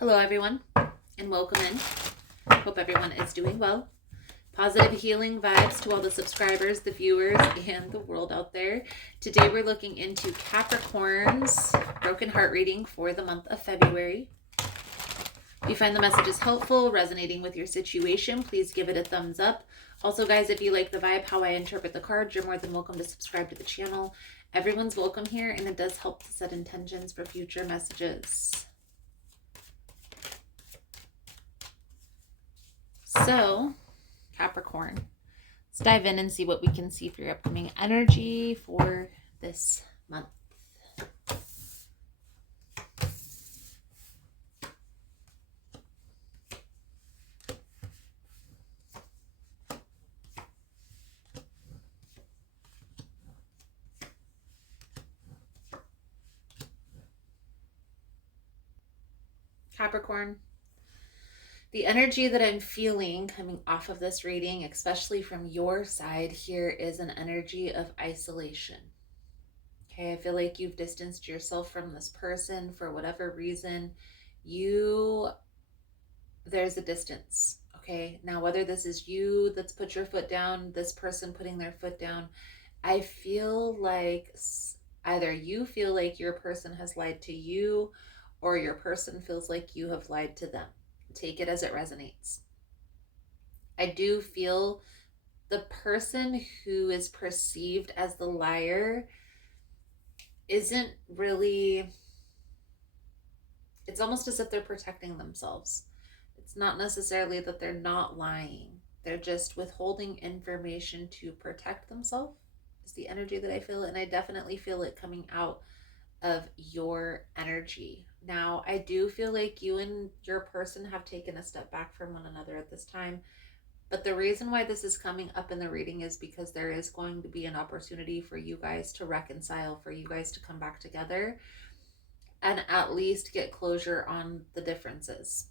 Hello, everyone, and welcome in. Hope everyone is doing well. Positive healing vibes to all the subscribers, the viewers, and the world out there. Today, we're looking into Capricorn's broken heart reading for the month of February. If you find the messages helpful, resonating with your situation, please give it a thumbs up. Also, guys, if you like the vibe, how I interpret the cards, you're more than welcome to subscribe to the channel. Everyone's welcome here, and it does help to set intentions for future messages. So, Capricorn, let's dive in and see what we can see for your upcoming energy for this month. Capricorn, the energy that I'm feeling coming off of this reading, especially from your side here, is an energy of isolation. Okay, I feel like you've distanced yourself from this person for whatever reason. There's a distance. Okay, now whether this is you that's put your foot down, this person putting their foot down, I feel like either you feel like your person has lied to you or your person feels like you have lied to them. Take it as it resonates. I do feel the person who is perceived as the liar isn't really, it's almost as if they're protecting themselves. It's not necessarily that they're not lying. They're just withholding information to protect themselves, is the energy that I feel. And I definitely feel it coming out of your energy. Now, I do feel like you and your person have taken a step back from one another at this time. But the reason why this is coming up in the reading is because there is going to be an opportunity for you guys to reconcile, for you guys to come back together and at least get closure on the differences.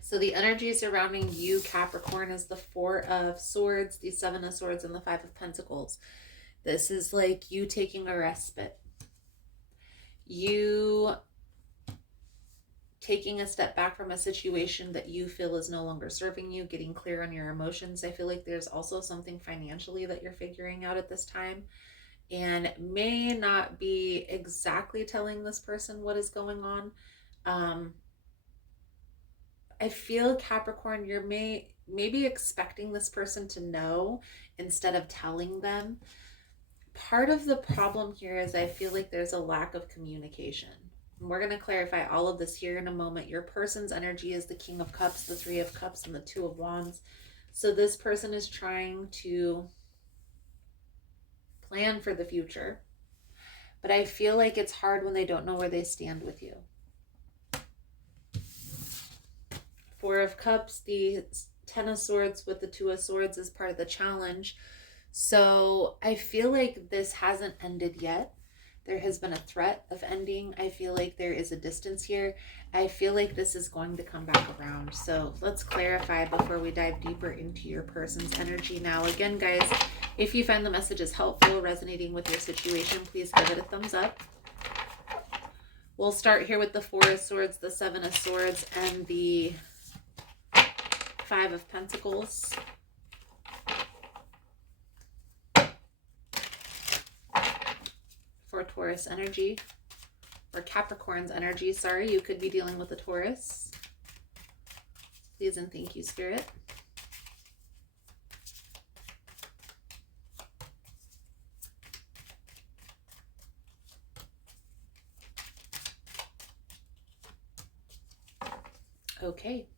So the energy surrounding you, Capricorn, is the Four of Swords, the Seven of Swords, and the Five of Pentacles. This is like you taking a respite. You taking a step back from a situation that you feel is no longer serving you, getting clear on your emotions. I feel like there's also something financially that you're figuring out at this time and may not be exactly telling this person what is going on. I feel, Capricorn, you're maybe expecting this person to know instead of telling them. Part of the problem here is I feel like there's a lack of communication. And we're going to clarify all of this here in a moment. Your person's energy is the King of Cups, the Three of Cups, and the Two of Wands. So this person is trying to plan for the future. But I feel like it's hard when they don't know where they stand with you. Four of Cups, the Ten of Swords with the Two of Swords is part of the challenge. So I feel like this hasn't ended yet. There has been a threat of ending. I feel like there is a distance here. I feel like this is going to come back around. So let's clarify before we dive deeper into your person's energy. Now, again, guys, if you find the messages helpful, resonating with your situation, please give it a thumbs up. We'll start here with the Four of Swords, the Seven of Swords, and the Five of Pentacles. For Taurus energy, or Capricorn's energy, sorry, you could be dealing with a Taurus. Please and thank you, Spirit. Okay.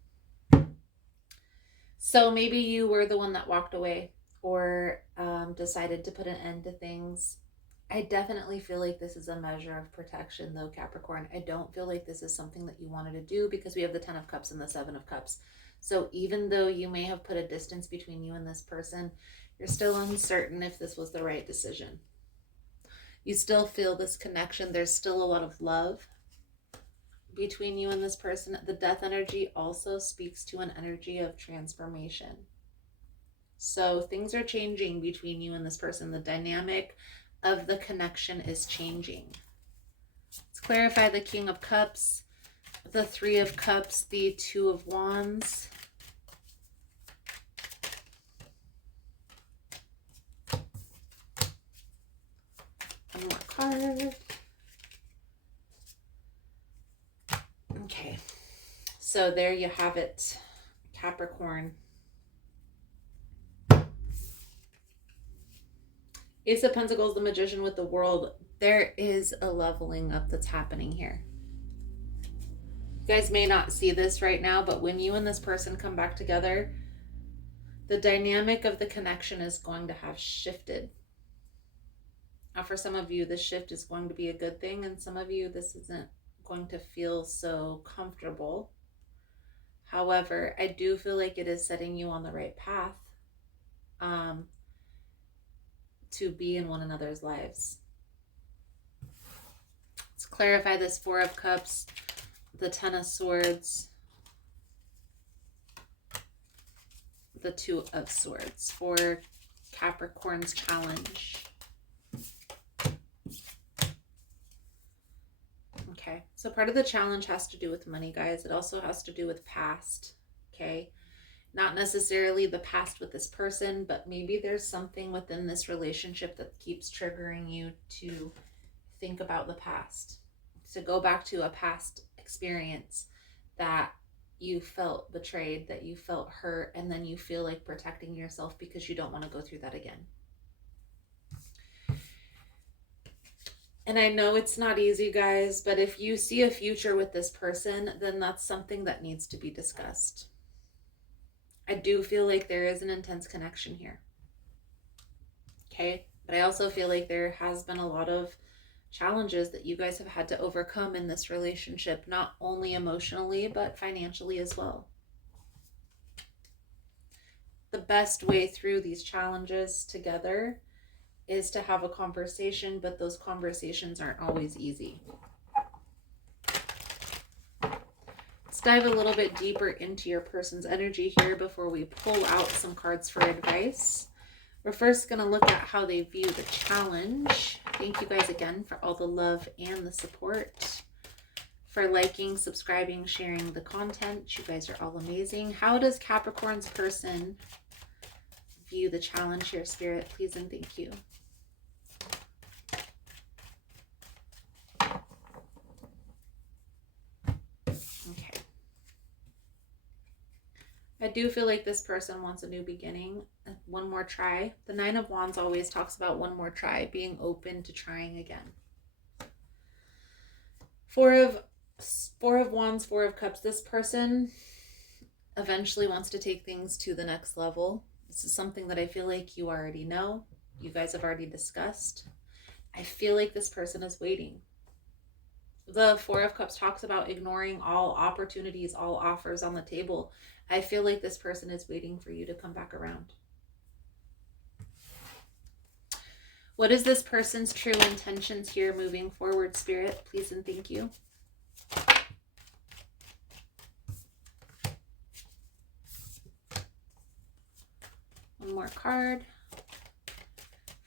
So maybe you were the one that walked away or decided to put an end to things. I definitely feel like this is a measure of protection, though, Capricorn. I don't feel like this is something that you wanted to do because we have the Ten of Cups and the Seven of Cups. So even though you may have put a distance between you and this person, you're still uncertain if this was the right decision. You still feel this connection. There's still a lot of love between you and this person. The Death energy also speaks to an energy of transformation. So things are changing between you and this person. The dynamic of the connection is changing. Let's clarify the King of Cups. the Three of Cups, the Two of Wands. One more card. Okay, so there you have it, Capricorn. Ace of Pentacles, the Magician with the World. There is a leveling up that's happening here. You guys may not see this right now, but when you and this person come back together, the dynamic of the connection is going to have shifted. Now, for some of you, this shift is going to be a good thing, and some of you, this isn't going to feel so comfortable. However, I do feel like it is setting you on the right path to be in one another's lives. Let's clarify this Four of Cups, the Ten of Swords, the Two of Swords for Capricorn's challenge. Okay, so part of the challenge has to do with money, guys. It also has to do with past, okay? Not necessarily the past with this person, but maybe there's something within this relationship that keeps triggering you to think about the past. So go back to a past experience that you felt betrayed, that you felt hurt, and then you feel like protecting yourself because you don't want to go through that again. And I know it's not easy, guys, but if you see a future with this person, then that's something that needs to be discussed. I do feel like there is an intense connection here. Okay, but I also feel like there has been a lot of challenges that you guys have had to overcome in this relationship, not only emotionally, but financially as well. The best way through these challenges together is to have a conversation, but those conversations aren't always easy. Let's dive a little bit deeper into your person's energy here before we pull out some cards for advice. We're first going to look at how they view the challenge. Thank you guys again for all the love and the support, for liking, subscribing, sharing the content. You guys are all amazing. How does Capricorn's person view the challenge here, Spirit? Please and thank you. Okay. I do feel like this person wants a new beginning, one more try. The Nine of Wands always talks about one more try, being open to trying again. Four of Wands, Four of Cups. This person eventually wants to take things to the next level. This is something that I feel like you already know. You guys have already discussed. I feel like this person is waiting. The Four of Cups talks about ignoring all opportunities, all offers on the table. I feel like this person is waiting for you to come back around. What is this person's true intentions here moving forward, Spirit? Please and thank you. One more card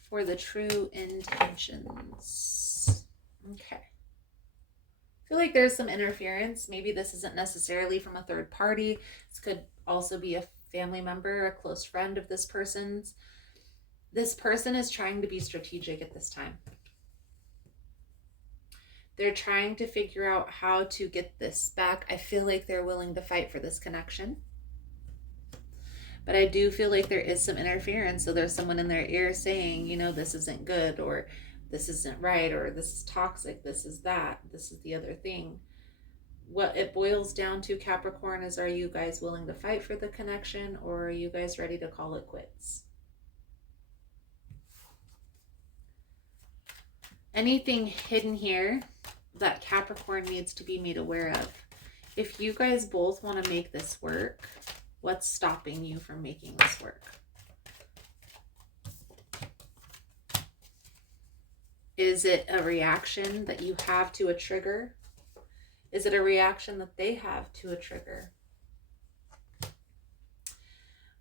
for the true intentions. Okay. I feel like there's some interference. Maybe this isn't necessarily from a third party. This could also be a family member, a close friend of this person's. This person is trying to be strategic at this time. They're trying to figure out how to get this back. I feel like they're willing to fight for this connection. But I do feel like there is some interference. So there's someone in their ear saying, you know, this isn't good, or this isn't right, or this is toxic, this is that, this is the other thing. What it boils down to, Capricorn, is, are you guys willing to fight for the connection, or are you guys ready to call it quits? Anything hidden here that Capricorn needs to be made aware of? If you guys both want to make this work, what's stopping you from making this work? Is it a reaction that you have to a trigger? Is it a reaction that they have to a trigger?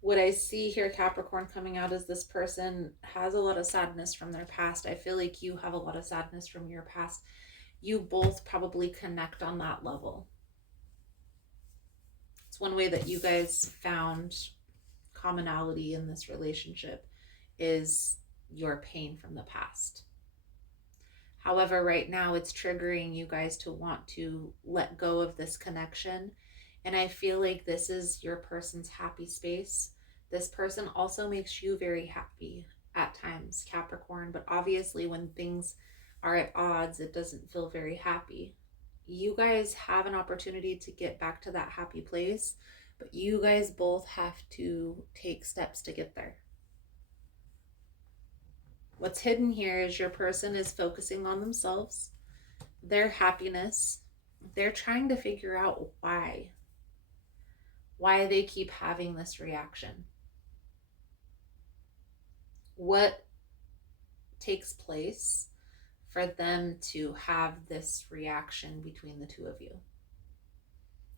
What I see here, Capricorn, coming out is this person has a lot of sadness from their past. I feel like you have a lot of sadness from your past. You both probably connect on that level. one way that you guys found commonality in this relationship is your pain from the past. However, right now it's triggering you guys to want to let go of this connection. And I feel like this is your person's happy space. This person also makes you very happy at times, Capricorn, but obviously when things are at odds, it doesn't feel very happy. You guys have an opportunity to get back to that happy place, but you guys both have to take steps to get there. What's hidden here is your person is focusing on themselves, their happiness. They're trying to figure out why they keep having this reaction. What takes place for them to have this reaction between the two of you?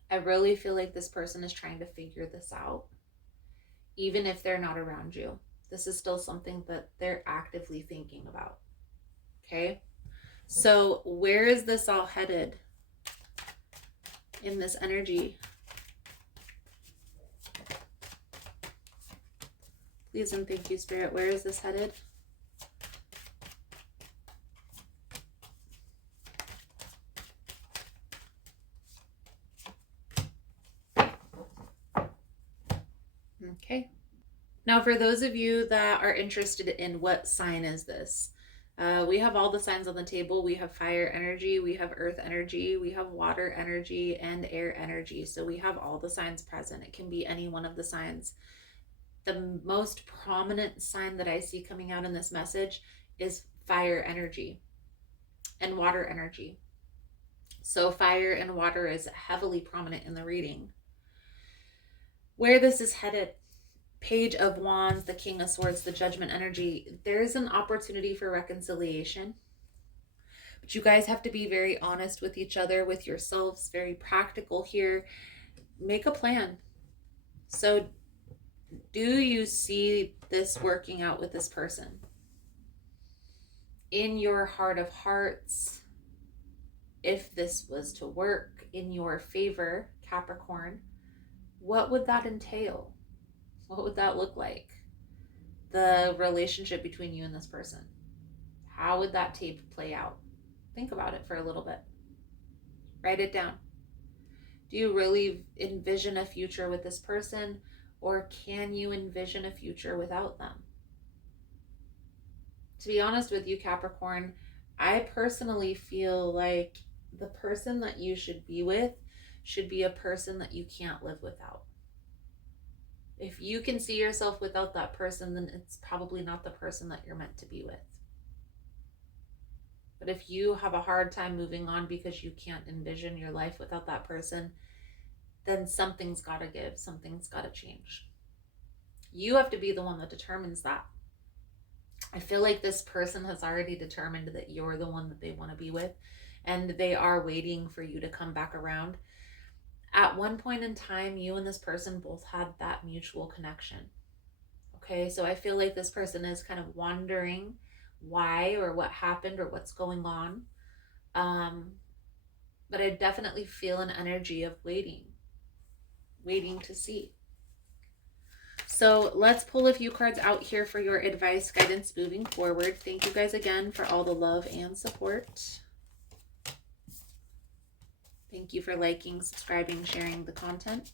I really feel like this person is trying to figure this out, even if they're not around you. This is still something that they're actively thinking about. Okay? So where is this all headed in this energy? Please and thank you, Spirit. Where is this headed? Okay. Now, for those of you that are interested in what sign is this, we have all the signs on the table. We have fire energy, we have earth energy, we have water energy, and air energy. So we have all the signs present. It can be any one of the signs. The most prominent sign that I see coming out in this message is fire energy and water energy. So fire and water is heavily prominent in the reading. Where this is headed, Page of Wands, the King of Swords, the Judgment energy, there's an opportunity for reconciliation. But you guys have to be very honest with each other, with yourselves, very practical here. Make a plan. So do you see this working out with this person? In your heart of hearts, if this was to work in your favor, Capricorn, what would that entail? What would that look like? The relationship between you and this person. How would that tape play out? Think about it for a little bit. Write it down. Do you really envision a future with this person, or can you envision a future without them? To be honest with you, Capricorn, I personally feel like the person that you should be with should be a person that you can't live without. If you can see yourself without that person, then it's probably not the person that you're meant to be with. But if you have a hard time moving on because you can't envision your life without that person, then something's got to give, something's got to change. You have to be the one that determines that. I feel like this person has already determined that you're the one that they want to be with, and they are waiting for you to come back around. At one point in time, you and this person both had that mutual connection. Okay, so I feel like this person is kind of wondering why or what happened or what's going on. But I definitely feel an energy of waiting to see. So let's pull a few cards out here for your advice, guidance moving forward. Thank you guys again for all the love and support. Thank you for liking, subscribing, sharing the content.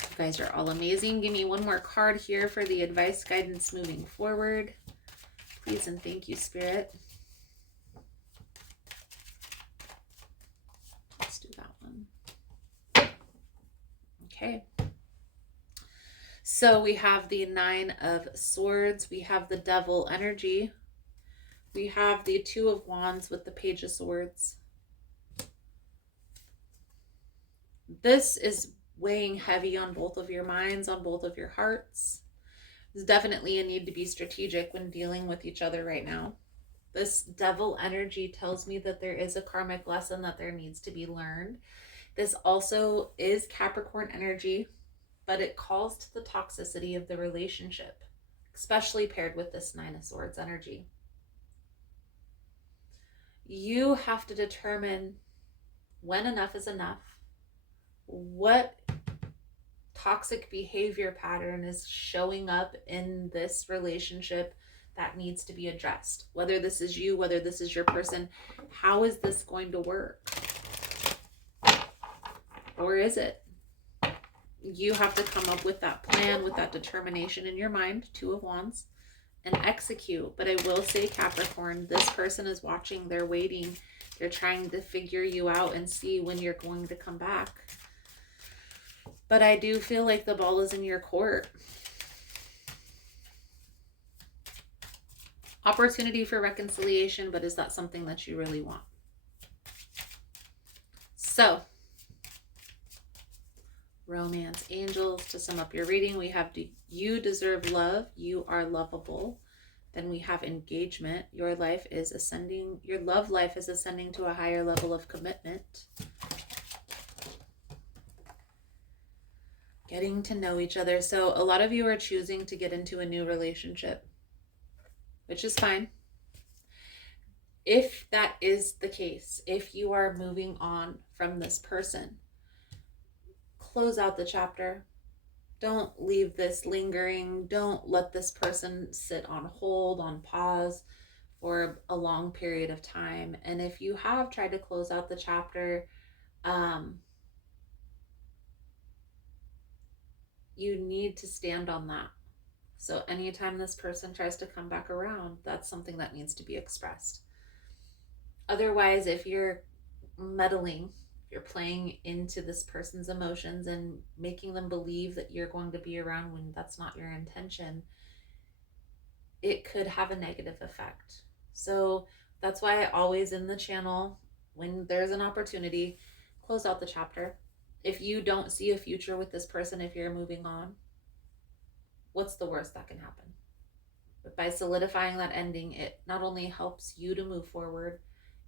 You guys are all amazing. Give me one more card here for the advice, guidance moving forward. Please and thank you, Spirit. Let's do that one. Okay. So we have the Nine of Swords. We have the Devil energy. We have the Two of Wands with the Page of Swords. This is weighing heavy on both of your minds, on both of your hearts. There's definitely a need to be strategic when dealing with each other right now. This Devil energy tells me that there is a karmic lesson that there needs to be learned. This also is Capricorn energy, but it calls to the toxicity of the relationship, especially paired with this Nine of Swords energy. You have to determine when enough is enough. What toxic behavior pattern is showing up in this relationship that needs to be addressed. Whether this is you, whether this is your person, how is this going to work? Or is it? You have to come up with that plan, with that determination in your mind, Two of Wands, and execute. But I will say, Capricorn, this person is watching, they're waiting, they're trying to figure you out and see when you're going to come back. But I do feel like the ball is in your court. Opportunity for reconciliation, but is that something that you really want? So, romance angels, to sum up your reading, we have you deserve love, you are lovable. Then we have engagement, your life is ascending, your love life is ascending to a higher level of commitment. Getting to know each other. So a lot of you are choosing to get into a new relationship, which is fine. If that is the case, if you are moving on from this person, close out the chapter. Don't leave this lingering. Don't let this person sit on hold, on pause for a long period of time. And if you have tried to close out the chapter, you need to stand on that. So anytime this person tries to come back around, that's something that needs to be expressed. Otherwise, if you're meddling, you're playing into this person's emotions and making them believe that you're going to be around when that's not your intention, it could have a negative effect. So that's why I always in the channel, when there's an opportunity, close out the chapter. If you don't see a future with this person, if you're moving on, what's the worst that can happen? But by solidifying that ending, it not only helps you to move forward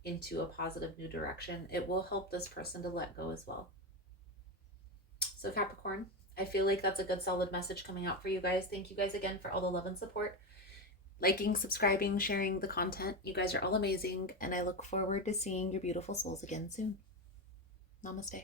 into a positive new direction, it will help this person to let go as well. So Capricorn, I feel like that's a good solid message coming out for you guys. Thank you guys again for all the love and support. Liking, subscribing, sharing the content. You guys are all amazing, and I look forward to seeing your beautiful souls again soon. Namaste.